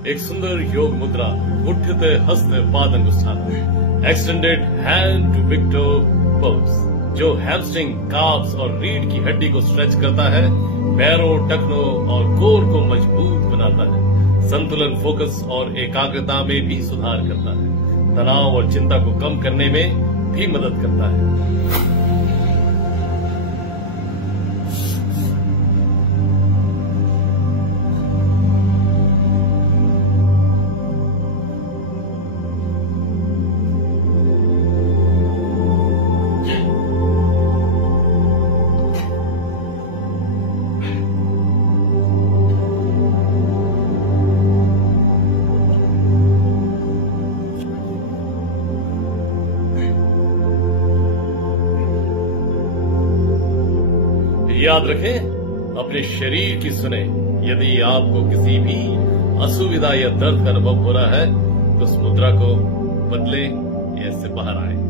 एक सुंदर योग मुद्रा उठ्ठते हस्ते पादंगुष्ठान extended hand to big toe pose, जो हैमस्ट्रिंग, काफ्स और रीढ़ की हड्डी को स्ट्रेच करता है, पैरों, टखनों और कोर को मजबूत बनाता है, संतुलन, फोकस और एकाग्रता में भी सुधार करता है, तनाव और चिंता को कम करने में भी मदद करता है। याद रखें, अपने शरीर की सुने। यदि आपको किसी भी असुविधा या दर्द का अनुभव हो रहा है तो उस मुद्रा को बदलें या इससे बाहर आए।